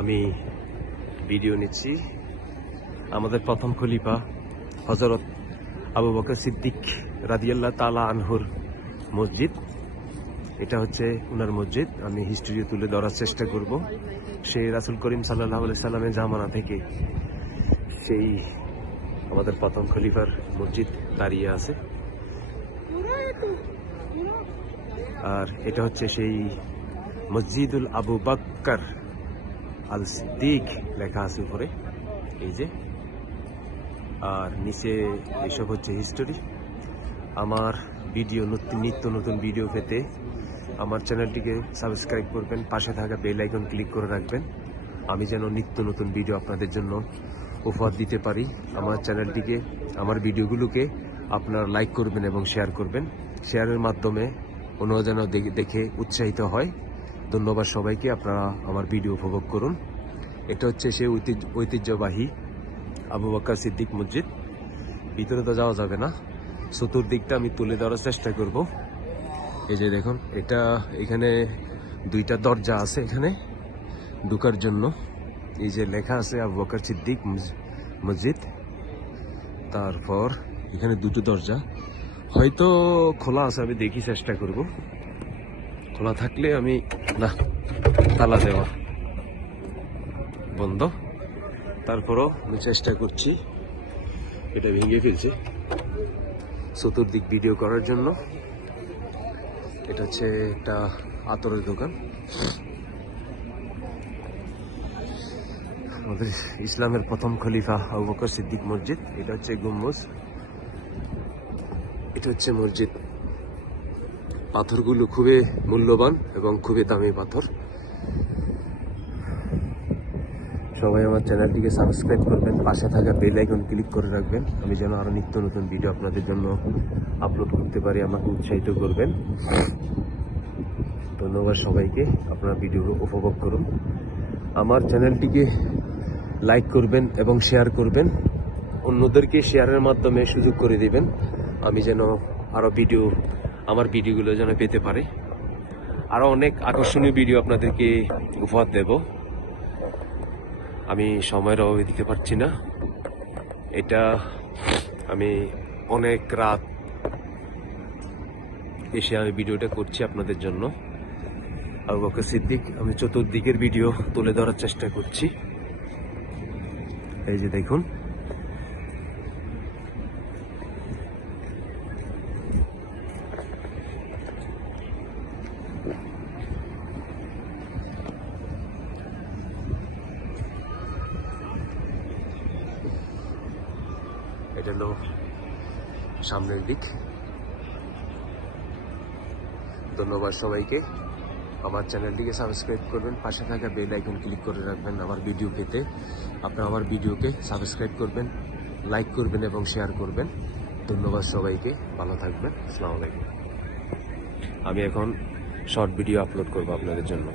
আমি ভিডিও নিচ্ছি আমাদের প্রথম খলিফা হযরত আবু বকর সিদ্দিক রাদিয়াল্লাহু তাআলা আনহুর মসজিদ। এটা হচ্ছে উনার মসজিদ। আমি হিস্ট্রি তুলে ধরার চেষ্টা করব। সেই রাসূল করিম সাল্লাল্লাহু আলাইহি সাল্লামের জামানা থেকে সেই আমাদের প্রথম খলিফার মসজিদ দাঁড়িয়ে আছে। আর এটা হচ্ছে সেই মসজিদুল আবু বকর আল সিদ্দিক লেখা আছে উপরে, এই যে। আর নিচে এসব হচ্ছে হিস্টোরি। আমার ভিডিও নিত্য নতুন ভিডিও পেতে আমার চ্যানেলটিকে সাবস্ক্রাইব করবেন, পাশে থাকা বেল আইকন ক্লিক করে রাখবেন, আমি যেন নিত্য নতুন ভিডিও আপনাদের জন্য উপহার দিতে পারি। আমার চ্যানেলটিকে, আমার ভিডিওগুলোকে আপনারা লাইক করবেন এবং শেয়ার করবেন। শেয়ারের মাধ্যমে অন্যরা যেন দেখে উৎসাহিত হয়। ধন্যবাদ সবাইকে। আপনারা আমার ভিডিও উপভোগ করুন। এটা হচ্ছে সেই ঐতিহ্যবাহী আবু বকর সিদ্দিক মসজিদ। ভিতরে তো যাওয়া যাবে না, চতুর্দিকটা আমি তুলে ধরার চেষ্টা করব। এই যে দেখুন, এখানে দুইটা দরজা আছে এখানে ঢোকার জন্য। এই যে লেখা আছে আবু বকর সিদ্দিক মসজিদ। তারপর এখানে দুটো দরজা, হয়তো খোলা আছে, আমি দেখি চেষ্টা করব। খোলা থাকলে আমি, না, তালা দেওয়া বন্ধ। তারপরও আমি চেষ্টা করছি, এটা ভেঙে ফেলছি চতুর্দিক ভিডিও করার জন্য। এটা হচ্ছে একটা আতরের দোকান। আমাদের ইসলামের প্রথম খলিফা আবু বকর সিদ্দিক মসজিদ। এটা হচ্ছে গম্বুজ। এটা হচ্ছে মসজিদ। পাথরগুলো খুবই মূল্যবান এবং খুবই দামি পাথর। সবাই আমার চ্যানেলটিকে সাবস্ক্রাইব করবেন, পাশে থাকা বেল আইকন ক্লিক করে রাখবেন, আমি যেন আরো নিত্য নতুন ভিডিও আপনাদের জন্য আপলোড করতে পারি। আমাকে উৎসাহিত করবেন। ধন্যবাদ সবাইকে। আপনারা ভিডিও উপভোগ করুন। আমার চ্যানেলটিকে লাইক করবেন এবং শেয়ার করবেন, অন্যদেরকে শেয়ারের মাধ্যমে সুযোগ করে দিবেন, আমি যেন আরো আমার ভিডিওগুলো যেন পেতে পারে। আরো অনেক আকর্ষণীয় ভিডিও আপনাদেরকে উপহার দেব। আমি সময়ের অভাবে দিতে পারছি না। এটা আমি অনেক রাত এসে আমি ভিডিওটা করছি আপনাদের জন্য। আবু বকর সিদ্দিক, আমি চতুর্দিকের ভিডিও তুলে ধরার চেষ্টা করছি। এই যে দেখুন, এটা হলো সামনের দিক। ধন্যবাদ সবাইকে। আমার চ্যানেলটিকে সাবস্ক্রাইব করবেন, পাশে থাকা বেল আইকন ক্লিক করে রাখবেন আমার ভিডিও পেতে। আপনারা আমার ভিডিওকে সাবস্ক্রাইব করবেন, লাইক করবেন এবং শেয়ার করবেন। ধন্যবাদ সবাইকে। ভালো থাকবেন। আসসালামু আলাইকুম। আমি এখন শর্ট ভিডিও আপলোড করব আপনাদের জন্য।